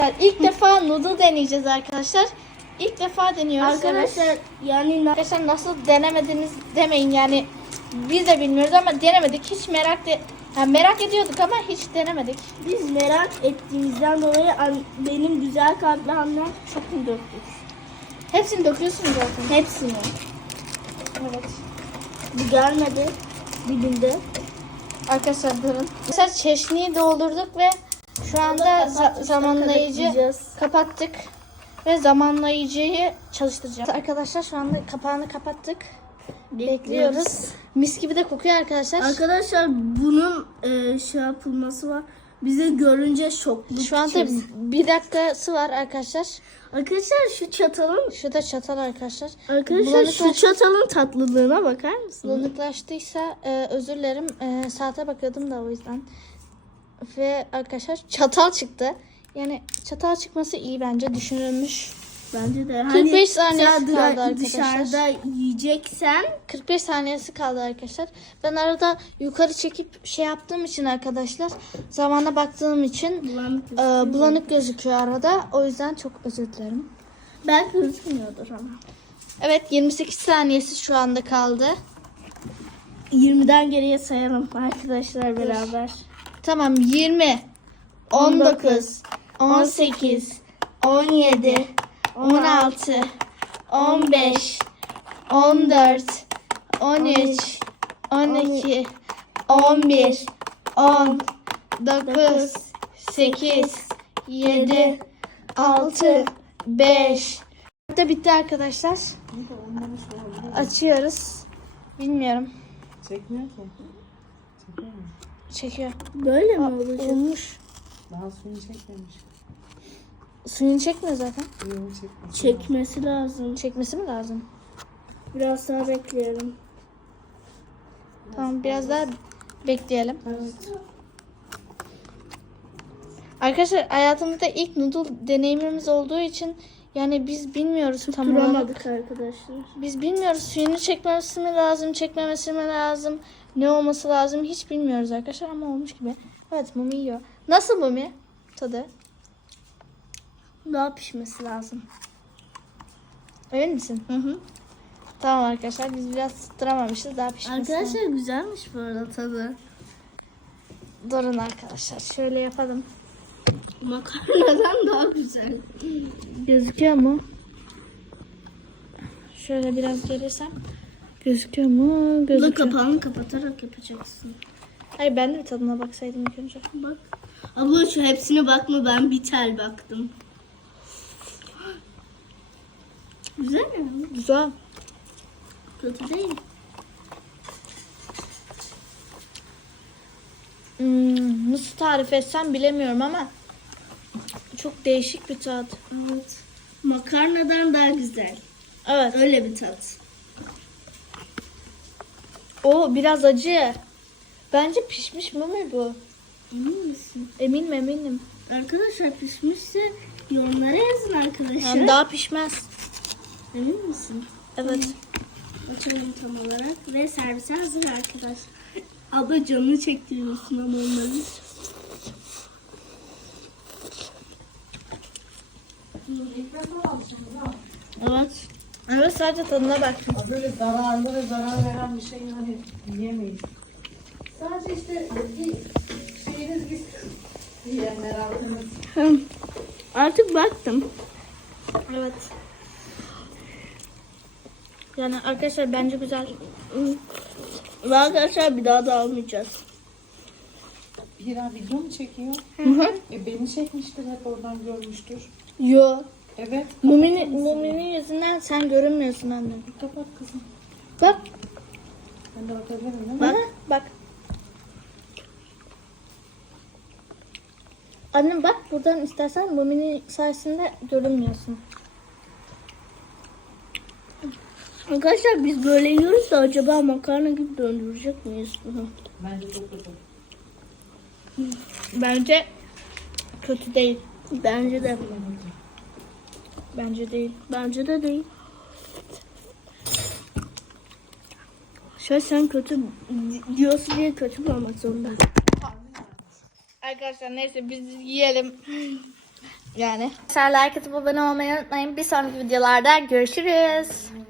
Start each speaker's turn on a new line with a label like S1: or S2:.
S1: İlk defa noodle deneyeceğiz arkadaşlar. İlk defa deniyoruz.
S2: Arkadaşlar
S1: evet.
S2: yani
S1: Arkadaşlar nasıl denemediniz demeyin yani biz de bilmiyoruz ama denemedik. Hiç merak ediyorduk ama hiç denemedik.
S2: biz merak ettiğimizden dolayı benim güzel kalpli annem çok mu döktük?
S1: Hepsini döküyorsunuz zaten.
S2: Hepsini.
S1: Evet.
S2: Bu gelmedi dibinde.
S1: Arkadaşlar durun. Arkadaşlar çeşniyi doldurduk ve şu anda zamanlayıcı kapattık. Ve zamanlayıcıyı çalıştıracağız. Arkadaşlar şu anda kapağını kapattık. Bekliyoruz. Mis gibi de kokuyor arkadaşlar.
S2: Arkadaşlar bunun şey yapılması var. Bize görünce şoklu.
S1: Şu anda bir dakikası var arkadaşlar.
S2: Arkadaşlar şu çatalın
S1: Şurada çatal arkadaşlar.
S2: Arkadaşlar şu çatalın tatlılığına bakar mısınız?
S1: Bulanıklaştıysa özür dilerim. Saate bakıyordum da o yüzden. Ve arkadaşlar çatal çıktı. Yani çatal çıkması iyi bence, düşünülmüş.
S2: Bence de.
S1: 45 saniyesi kaldı arkadaşlar.
S2: Dışarıda yiyeceksen
S1: 45 saniyesi kaldı arkadaşlar. Ben arada yukarı çekip şey yaptığım için arkadaşlar, zamana baktığım için bulanık gözüküyor arada. O yüzden çok özür dilerim.
S2: belki gözükmüyordur ama.
S1: Evet, 28 saniyesi şu anda kaldı.
S2: 20'den geriye sayalım arkadaşlar beraber.
S1: Tamam, 20, 19, 18, 17, 16, 15, 14, 13, 12, 11, 10, 9, 8, 7, 6, 5. Burada bitti arkadaşlar. Açıyoruz. Bilmiyorum.
S3: Çekmiyor ki. Çekiyor mu?
S1: Çekiyor.
S2: Böyle mi olacak?
S1: Olmuş.
S3: Daha suyunu çekmemiş.
S1: Suyunu çekmiyor zaten.
S3: Suyunu çekmiş.
S2: Çekmesi lazım.
S1: Çekmesi mi lazım?
S2: Biraz daha bekleyelim.
S1: Tamam, biraz daha bekleyelim.
S2: Evet.
S1: Arkadaşlar hayatımızda ilk noodle deneyimimiz olduğu için yani biz bilmiyoruz tam olarak.
S2: Duramadık arkadaşlar.
S1: Biz bilmiyoruz suyunu çekmemesi mi lazım, çekmemesi mi lazım, ne olması lazım hiç bilmiyoruz arkadaşlar ama olmuş gibi. Evet, Mumi yiyor. Nasıl Mumi? Tadı.
S2: Daha pişmesi lazım.
S1: Emin misin?
S2: Hı hı.
S1: Tamam arkadaşlar, biz biraz tutturamamışız, daha pişmesi lazım.
S2: Arkadaşlar güzelmiş bu arada tadı.
S1: Durun arkadaşlar, şöyle yapalım.
S2: Makarnadan daha güzel.
S1: Gözüküyor mu? Şöyle biraz gelirsem. Gözüküyor mu?
S2: Bunu
S1: Gözüküyor.
S2: kapağını kapatarak yapacaksın.
S1: Hayır, ben de bir tadına baksaydım ilk önce.
S2: Bak. Abla şu hepsine bakma, ben bir tel baktım. Güzel mi?
S1: Güzel.
S2: Kötü değil.
S1: Nasıl tarif etsem bilemiyorum ama çok değişik bir tat.
S2: Evet. Makarnadan daha güzel.
S1: Evet.
S2: Öyle bir tat.
S1: O biraz acı. Bence pişmiş mi bu?
S2: Emin misin?
S1: Eminim.
S2: Arkadaşlar pişmişse yorumlara yazın arkadaşlar.
S1: Yani daha pişmez.
S2: Emin misin?
S1: Evet.
S2: Açalım tam olarak ve servise hazır arkadaşlar. Abla canını çektiriyorsun ama onları. Evet.
S1: Evet, sadece tadına baktım.
S3: Böyle zararlı ve zarar veren bir şey yani yiyemeyiz. Sadece işte şeyiniz gitsin. Yiyenler aldınız.
S2: Artık baktım.
S1: Evet. Yani arkadaşlar bence güzel.
S2: Ve arkadaşlar bir daha da almayacağız.
S3: Hira video mu çekiyor? Beni çekmiştir, hep oradan görmüştür.
S1: Yo.
S3: Evet.
S1: Mumi'nin yüzünden sen görünmüyorsun anne.
S3: Kapat kızım.
S1: Bak.
S3: Ben de bakabilirim değil mi?
S1: Bak. Bak. Annem bak, buradan istersen Mumi'nin sayesinde görünmüyorsun.
S2: Arkadaşlar biz böyle yiyoruz da acaba makarna gibi döndürecek miyiz bunu?
S3: Bence çok kötü.
S1: Bence kötü değil.
S2: Bence de.
S1: Bence değil.
S2: Bence de değil. Sen kötü diyorsun diye kötü mü olmak zorunda?
S1: Arkadaşlar neyse biz yiyelim. Yani. Like atıp abone olmayı unutmayın. Bir sonraki videolarda görüşürüz.